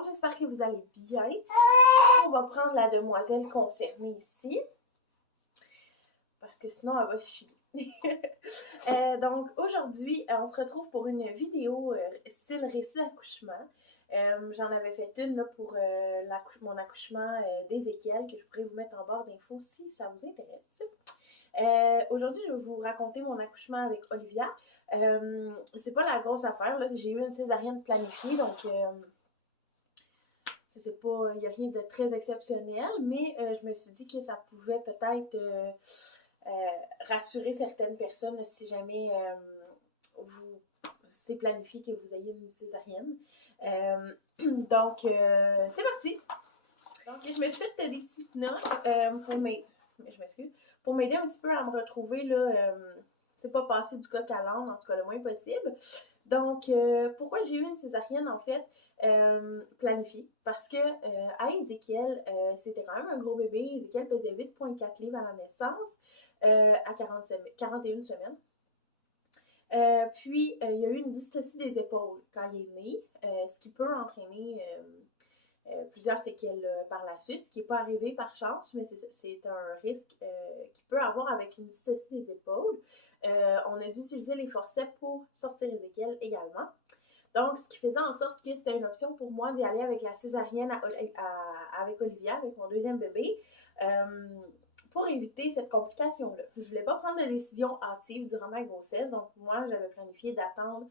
Donc, j'espère que vous allez bien. On va prendre la demoiselle concernée ici. Parce que sinon, elle va chier. Donc, aujourd'hui, on se retrouve pour une vidéo style récit d'accouchement. J'en avais fait une là, pour mon accouchement d'Ézéchiel que je pourrais vous mettre en barre d'infos si ça vous intéresse. Aujourd'hui, je vais vous raconter mon accouchement avec Olivia. C'est pas la grosse affaire, là. J'ai eu une césarienne planifiée, donc c'est pas, il n'y a rien de très exceptionnel, mais je me suis dit que ça pouvait peut-être rassurer certaines personnes si jamais c'est planifié que vous ayez une césarienne. Donc, c'est parti! Donc, je me suis fait des petites notes pour m'aider un petit peu à me retrouver, là, c'est pas passer du coq à l'âne, en tout cas le moins possible. Donc, pourquoi j'ai eu une césarienne, en fait, planifiée? Parce que à Ézéchiel, c'était quand même un gros bébé. Ézéchiel pesait 8,4 livres à la naissance, à 41 semaines. Puis, il y a eu une dystocie des épaules quand il est né, ce qui peut entraîner plusieurs séquelles par la suite, ce qui n'est pas arrivé par chance, mais c'est un risque qu'il peut avoir avec une dystocie des épaules. On a dû utiliser les forceps pour sortir Ézéchiel également. Donc, ce qui faisait en sorte que c'était une option pour moi d'y aller avec la césarienne avec Olivia, avec mon deuxième bébé, pour éviter cette complication-là. Je ne voulais pas prendre de décision hâtive durant ma grossesse, donc moi, j'avais planifié d'attendre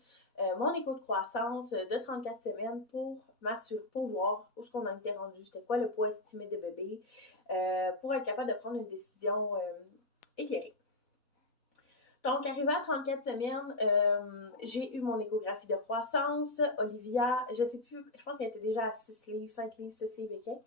mon écho de croissance de 34 semaines pour m'assurer, pour voir où est-ce qu'on en était rendu, c'était quoi le poids estimé de bébé, pour être capable de prendre une décision éclairée. Donc, arrivé à 34 semaines, j'ai eu mon échographie de croissance. Olivia, je sais plus, je pense qu'elle était déjà à 6 livres, 5 livres, 6 livres et quelques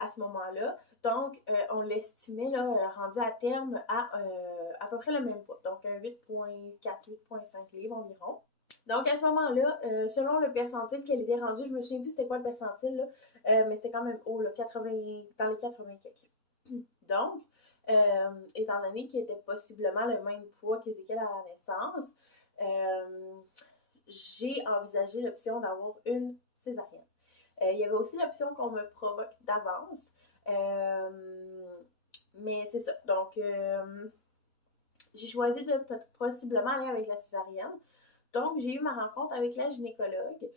à ce moment-là. Donc, on l'estimait, là, rendu à terme à peu près le même poids. Donc, un 8,4, 8,5 livres environ. Donc, à ce moment-là, selon le percentile qu'elle était rendue, je me souviens plus c'était quoi le percentile, là, mais c'était quand même haut, là, 80, dans les 80 quelques. Donc, étant donné qu'il était possiblement le même poids qu'Ézéchiel à la naissance, j'ai envisagé l'option d'avoir une césarienne. Il y avait aussi l'option qu'on me provoque d'avance, mais c'est ça. Donc, j'ai choisi de possiblement aller avec la césarienne. Donc, j'ai eu ma rencontre avec la gynécologue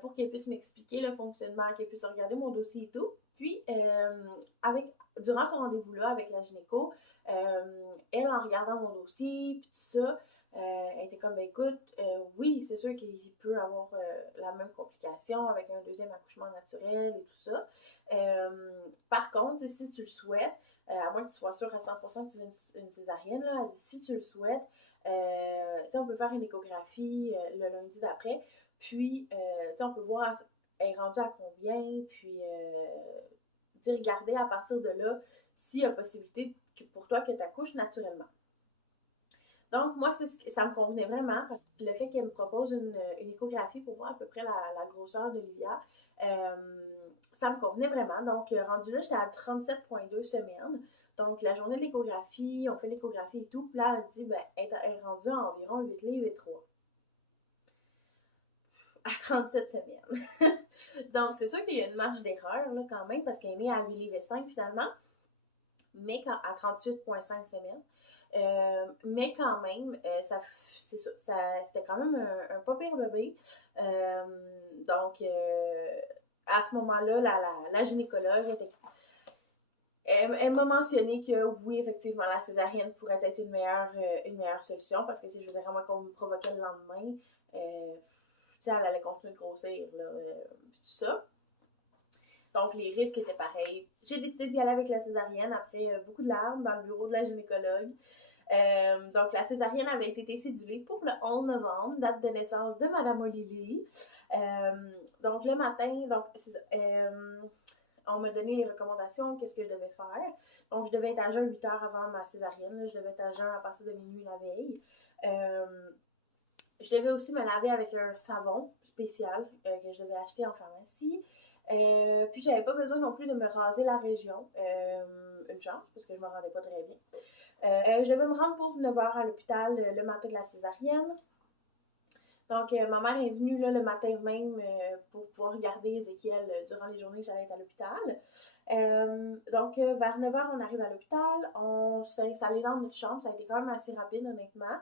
pour qu'elle puisse m'expliquer le fonctionnement, qu'elle puisse regarder mon dossier et tout. Puis, durant son rendez-vous-là avec la gynéco, elle, en regardant mon dossier, puis tout ça, elle était comme, ben écoute, oui, c'est sûr qu'il peut avoir la même complication avec un deuxième accouchement naturel et tout ça. Par contre, si tu le souhaites, à moins que tu sois sûr à 100% que tu veux une césarienne, là, si tu le souhaites, on peut faire une échographie le lundi d'après, puis on peut voir elle est rendue à combien, puis regarder à partir de là s'il y a possibilité pour toi que tu accouches naturellement. Donc, moi, ça me convenait vraiment. Le fait qu'elle me propose une échographie pour voir à peu près la grosseur d'Olivia, ça me convenait vraiment. Donc, rendu là, j'étais à 37,2 semaines. Donc, la journée de l'échographie, on fait l'échographie et tout. Puis là, elle dit, ben, elle est rendue à environ 8 livres et 3. À 37 semaines. Donc, c'est sûr qu'il y a une marge d'erreur, là, quand même, parce qu'elle est née à 8 livres et 5 finalement. Mais à 38,5 semaines. Mais quand même, c'était quand même un pas pire bébé. Donc, à ce moment-là, la gynécologue elle m'a mentionné que oui, effectivement, la césarienne pourrait être une meilleure solution parce que, je veux dire, à moins qu'on me provoquait le lendemain, elle allait continuer de grossir, là, tout ça. Donc, les risques étaient pareils. J'ai décidé d'y aller avec la césarienne après beaucoup de larmes dans le bureau de la gynécologue. Donc, la césarienne avait été cédulée pour le 11 novembre, date de naissance de Madame Olili. Donc, le matin, on m'a donné les recommandations, qu'est-ce que je devais faire. Donc, je devais être à jeun 8 heures avant ma césarienne. Là, je devais être à jeun à partir de minuit la veille. Je devais aussi me laver avec un savon spécial que je devais acheter en pharmacie. Puis, j'avais pas besoin non plus de me raser la région. Une chance, parce que je me rendais pas très bien. Je devais me rendre pour 9 heures à l'hôpital le matin de la césarienne. Donc, ma mère est venue là, le matin même pour pouvoir regarder Ézéchiel durant les journées que j'allais être à l'hôpital. Donc, vers 9h, on arrive à l'hôpital. On se fait installer dans notre chambre. Ça a été quand même assez rapide, honnêtement.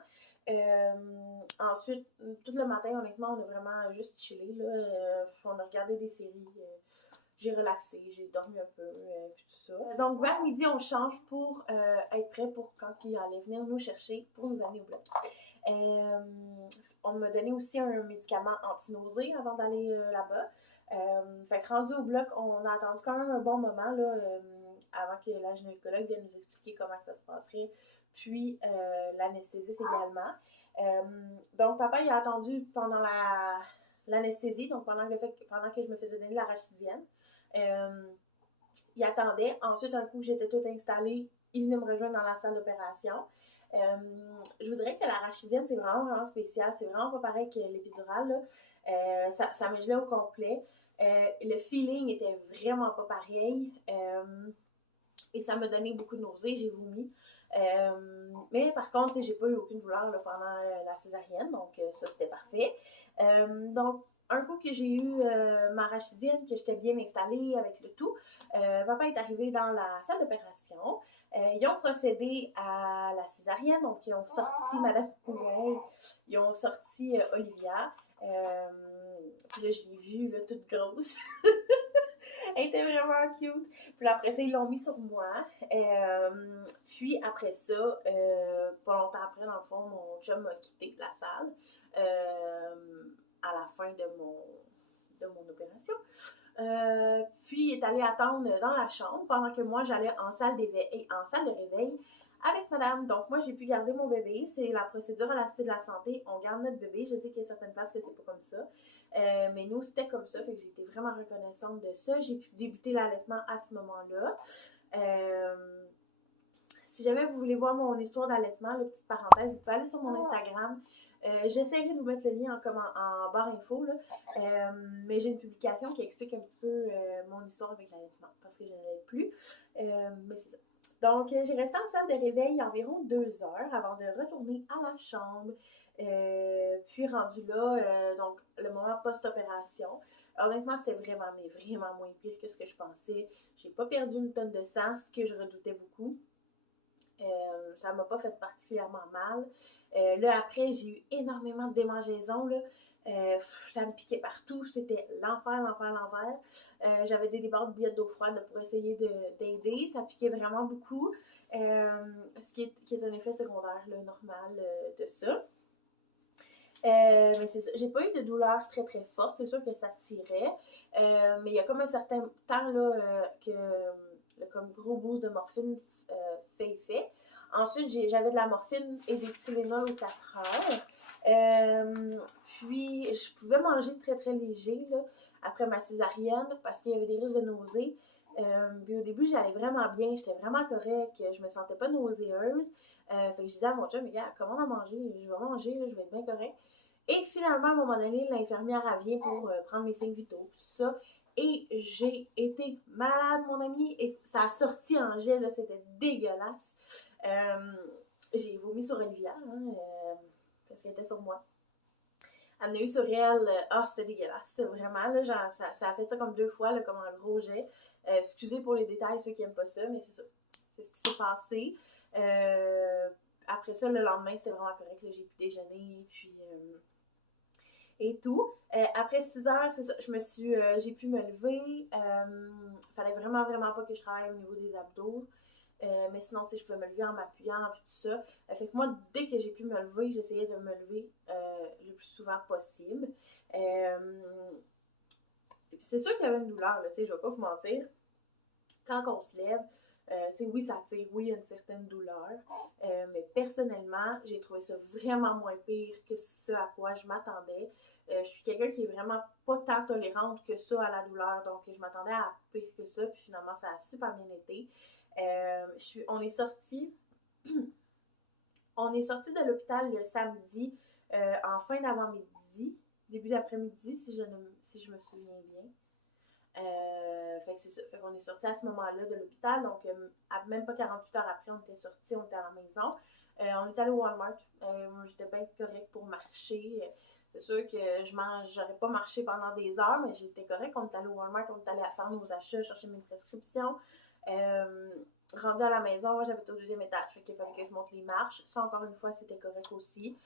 Ensuite, tout le matin, honnêtement, on a vraiment juste chillé. Là. On a regardé des séries. J'ai relaxé, j'ai dormi un peu, puis tout ça. Donc, vers midi, on change pour être prêt pour quand il allait venir nous chercher pour nous amener au bloc. On m'a donné aussi un médicament anti-nausée avant d'aller là-bas. Fait que rendu au bloc, on a attendu quand même un bon moment là, avant que la gynécologue vienne nous expliquer comment ça se passerait, puis l'anesthésiste également. Donc, papa, il a attendu pendant l'anesthésie, donc pendant que je me faisais donner la rachidienne. Il attendait. Ensuite, un coup, j'étais toute installée, il venait me rejoindre dans la salle d'opération. Je vous dirais que la rachidienne, c'est vraiment, vraiment spécial. C'est vraiment pas pareil que l'épidurale. Ça me gelait au complet. Le feeling était vraiment pas pareil. Et ça m'a donné beaucoup de nausées, j'ai vomi. Mais par contre, j'ai pas eu aucune douleur là, pendant la césarienne, donc ça c'était parfait. Donc, un coup que j'ai eu ma rachidienne, que j'étais bien installée avec le tout, papa est arrivé dans la salle d'opération. Ils ont procédé à la césarienne, donc ils ont sorti Madame Poulet, ils ont sorti Olivia. Puis là, je l'ai vue, là, toute grosse. Elle était vraiment cute. Puis après ça, ils l'ont mis sur moi. Puis après ça, pas longtemps après, dans le fond, mon chum a quitté la salle à la fin de mon opération. Puis il est allé attendre dans la chambre pendant que moi, j'allais en salle de réveil avec madame. Donc, moi, j'ai pu garder mon bébé. C'est la procédure à la Cité de la Santé. On garde notre bébé. Je sais qu'il y a certaines places que c'est pas comme ça. Mais nous, c'était comme ça. Fait que j'ai été vraiment reconnaissante de ça. J'ai pu débuter l'allaitement à ce moment-là. Si jamais vous voulez voir mon histoire d'allaitement, la petite parenthèse, vous pouvez aller sur mon Instagram. J'essaierai de vous mettre le lien en barre info, là. Mais j'ai une publication qui explique un petit peu mon histoire avec l'allaitement, parce que je n'allaite plus. Mais c'est ça. Donc, j'ai resté en salle de réveil environ 2 heures avant de retourner à la chambre. Puis rendu là, donc le moment post-opération. Honnêtement, c'était vraiment, mais vraiment moins pire que ce que je pensais. J'ai pas perdu une tonne de sang, ce que je redoutais beaucoup. Ça m'a pas fait particulièrement mal. Là, après, j'ai eu énormément de démangeaisons, là. Ça me piquait partout, c'était l'enfer. J'avais des débords de billettes d'eau froide là, pour essayer d'aider. Ça piquait vraiment beaucoup. Ce qui est un effet secondaire là, normal de ça. Mais c'est ça. J'ai pas eu de douleur très très forte. C'est sûr que ça tirait. Mais il y a comme un certain temps là, que le comme gros boost de morphine fait effet. Ensuite, j'avais de la morphine et des Tylenol aux 4 heures. Puis, je pouvais manger très très léger là, après ma césarienne parce qu'il y avait des risques de nausée. Puis au début, j'allais vraiment bien, j'étais vraiment correcte, je me sentais pas nauséeuse. Fait que je disais à mon chum, regarde, commande à manger, je vais manger, là, je vais être bien correcte. Et finalement, à un moment donné, l'infirmière vient pour prendre mes signes vitaux, tout ça. Et j'ai été malade, mon ami, et ça a sorti en gel, c'était dégueulasse. J'ai vomi sur Olivia, hein, parce qu'elle était sur moi. Elle en a eu sur elle, c'était dégueulasse, c'était vraiment, là, genre, ça a fait ça comme 2 fois, là, comme un gros jet. Excusez pour les détails, ceux qui n'aiment pas ça, mais c'est ça. C'est ce qui s'est passé. Après ça, le lendemain, c'était vraiment correct, là, j'ai pu déjeuner, puis et tout. Après 6 heures, c'est ça, j'ai pu me lever. Fallait vraiment, vraiment pas que je travaille au niveau des abdos. Mais sinon, tu sais, je pouvais me lever en m'appuyant, puis tout ça. Fait que moi, dès que j'ai pu me lever, j'essayais de me lever le plus souvent possible. C'est sûr qu'il y avait une douleur, là, tu sais, je vais pas vous mentir. Quand on se lève, tu sais, oui, ça tire, oui, il y a une certaine douleur. Mais personnellement, j'ai trouvé ça vraiment moins pire que ce à quoi je m'attendais. Je suis quelqu'un qui est vraiment pas tant tolérante que ça à la douleur, donc je m'attendais à pire que ça, puis finalement, ça a super bien été. On est sorti de l'hôpital le samedi en fin d'avant-midi, début d'après-midi, si je me souviens bien. Fait que c'est ça. Fait qu'on est sorti à ce moment-là de l'hôpital. Donc, même pas 48 heures après, on était sortis, on était à la maison. On est allé au Walmart. Moi, j'étais bien correcte pour marcher. C'est sûr que j'aurais pas marché pendant des heures, mais j'étais correcte. On est allé au Walmart, on est allé faire nos achats, chercher mes prescriptions. Euh, Rendu à la maison, moi j'habite au deuxième étage, fait qu'il fallait que je monte les marches. Ça, encore une fois, c'était correct aussi.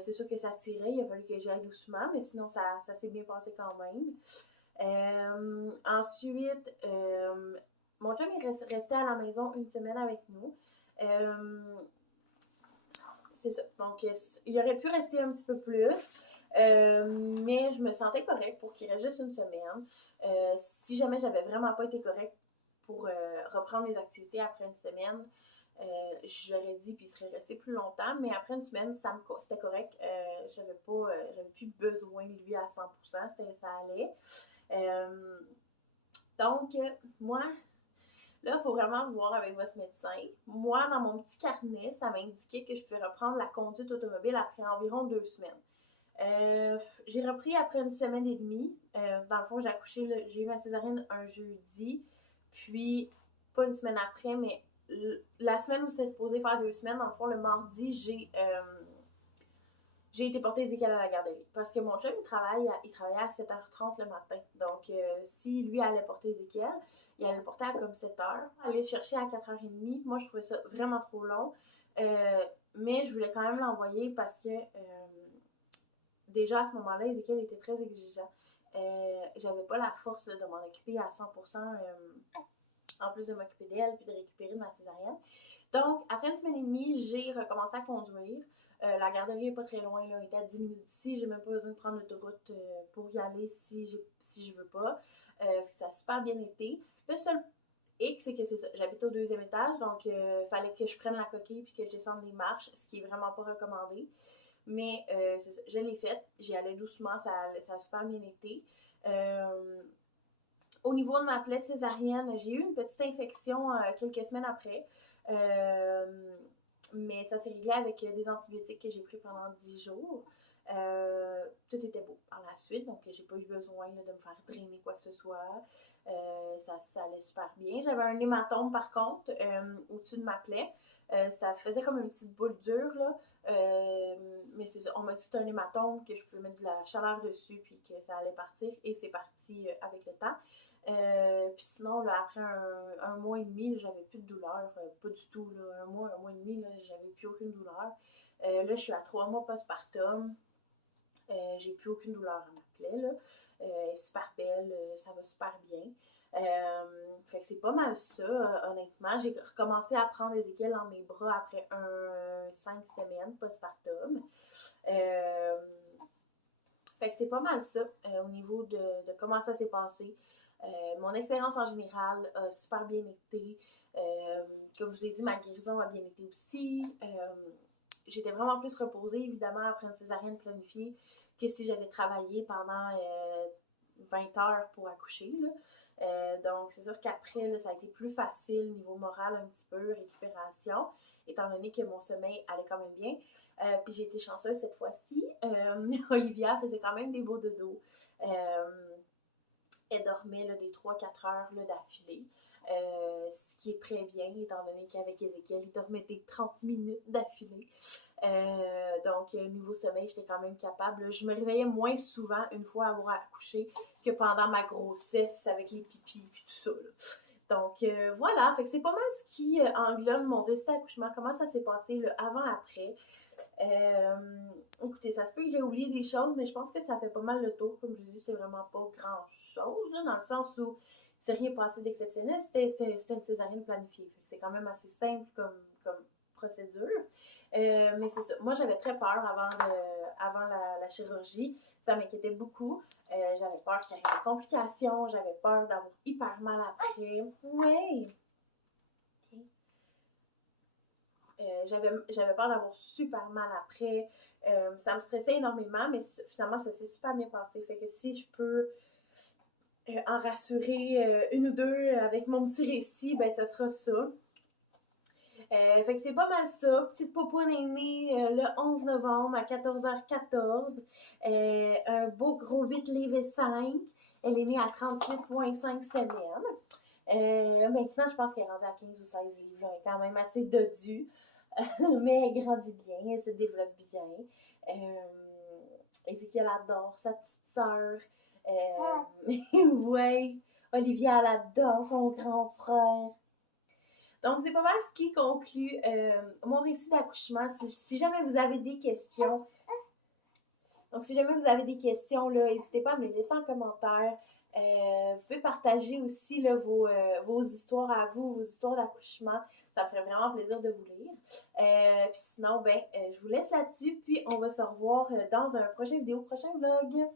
C'est sûr que ça tirait, il a fallu que j'aille doucement, mais sinon ça s'est bien passé quand même. Ensuite, mon chum est resté à la maison une semaine avec nous. Euh, c'est ça. Donc, il aurait pu rester un petit peu plus, mais je me sentais correcte pour qu'il reste juste une semaine. Si jamais j'avais vraiment pas été correcte pour reprendre les activités après une semaine, je l'aurais dit puis il serait resté plus longtemps, mais après une semaine, c'était correct. J'avais plus besoin de lui à 100%, ça allait. Euh, donc, moi, là, il faut vraiment voir avec votre médecin. Moi, dans mon petit carnet, ça m'indiquait que je pouvais reprendre la conduite automobile après environ 2 semaines. J'ai repris après une semaine et demie. Dans le fond, j'ai eu ma césarienne un jeudi, puis pas une semaine après, mais la semaine où c'était supposé faire 2 semaines, dans le fond, le mardi, j'ai été porter Ezekiel à la garderie. Parce que mon chum, il travaillait à 7h30 le matin. Donc, si lui allait porter Ezekiel, il allait le porter à comme 7h. Aller le chercher à 4h30. Moi, je trouvais ça vraiment trop long. Mais je voulais quand même l'envoyer parce que déjà à ce moment-là, Ezekiel était très exigeant. J'avais pas la force là, de m'en occuper à 100%, en plus de m'occuper d'elle puis de récupérer de ma césarienne. Donc, après une semaine et demie, j'ai recommencé à conduire. La garderie n'est pas très loin, là, elle était à 10 minutes d'ici. J'ai même pas besoin de prendre l'autoroute pour y aller si je veux pas. Ça a super bien été. Le seul hic, c'est que c'est ça. J'habite au deuxième étage, donc il fallait que je prenne la coquille puis que je descende les marches, ce qui est vraiment pas recommandé. Mais c'est ça, je l'ai faite. J'y allais doucement, ça a super bien été. Au niveau de ma plaie césarienne, j'ai eu une petite infection quelques semaines après. Mais ça s'est réglé avec des antibiotiques que j'ai pris pendant 10 jours. Tout était beau par la suite, donc j'ai pas eu besoin là, de me faire drainer quoi que ce soit. Ça allait super bien. J'avais un hématome par contre au-dessus de ma plaie. Ça faisait comme une petite boule dure là. Mais c'est ça, on m'a dit que c'était un hématome, que je pouvais mettre de la chaleur dessus puis que ça allait partir et c'est parti avec le temps. Puis sinon, là, après un mois et demi, j'avais plus de douleur, pas du tout. Là, un mois et demi, là, j'avais plus aucune douleur. Là, je suis à 3 mois postpartum. J'ai plus aucune douleur à ma plaie. Là. Elle est super belle, ça va super bien. Fait que c'est pas mal ça, honnêtement. J'ai recommencé à prendre Ezekiel dans mes bras après 5 semaines postpartum. Fait que c'est pas mal ça au niveau de comment ça s'est passé. Mon expérience en général a super bien été. Comme je vous ai dit, ma guérison a bien été aussi. J'étais vraiment plus reposée, évidemment, après une césarienne planifiée que si j'avais travaillé pendant 20 heures pour accoucher. Donc, c'est sûr qu'après, là, ça a été plus facile niveau moral un petit peu, récupération, étant donné que mon sommeil allait quand même bien. Puis j'ai été chanceuse cette fois-ci. Olivia faisait quand même des beaux dodos. Elle dormait là, des 3-4 heures là, d'affilée. Ce qui est très bien, étant donné qu'avec Ezekiel, il dormait des 30 minutes d'affilée. Donc, niveau sommeil, j'étais quand même capable. Je me réveillais moins souvent une fois avoir accouché que pendant ma grossesse avec les pipis et tout ça. Là. Donc, voilà. Fait que c'est pas mal ce qui englobe mon récit d'accouchement. Comment ça s'est passé le avant-après. Écoutez, ça se peut que j'ai oublié des choses, mais je pense que ça fait pas mal le tour. Comme je vous dis, c'est vraiment pas grand-chose, là, dans le sens où c'est rien passé d'exceptionnel. C'était une césarienne planifiée. C'est quand même assez simple comme procédure. Mais c'est ça. Moi, j'avais très peur avant la chirurgie. Ça m'inquiétait beaucoup. J'avais peur qu'il y ait des complications. J'avais peur d'avoir hyper mal après. Ouais. J'avais peur d'avoir super mal après. Ça me stressait énormément, mais finalement, ça s'est super bien passé. Fait que si je peux en rassurer une ou deux avec mon petit récit, ben ça sera ça. Fait que c'est pas mal ça. Petite popoune est née le 11 novembre à 14h14. Un beau gros 8 livres et 5. Elle est née à 38,5 semaines. Maintenant, je pense qu'elle est rendue à 15 ou 16 livres. Elle est quand même assez dodue. Mais elle grandit bien, elle se développe bien. Ézéchiel adore sa petite sœur. Ouais, Olivia elle adore son grand frère. Donc, c'est pas mal ce qui conclut mon récit d'accouchement. Si jamais vous avez des questions, donc si jamais vous avez des questions, là, n'hésitez pas à me les laisser en commentaire. Vous pouvez partager aussi là, vos histoires à vous, vos histoires d'accouchement. Ça me ferait vraiment plaisir de vous lire. Puis sinon, je vous laisse là-dessus. Puis on va se revoir dans un prochain vidéo, prochain vlog.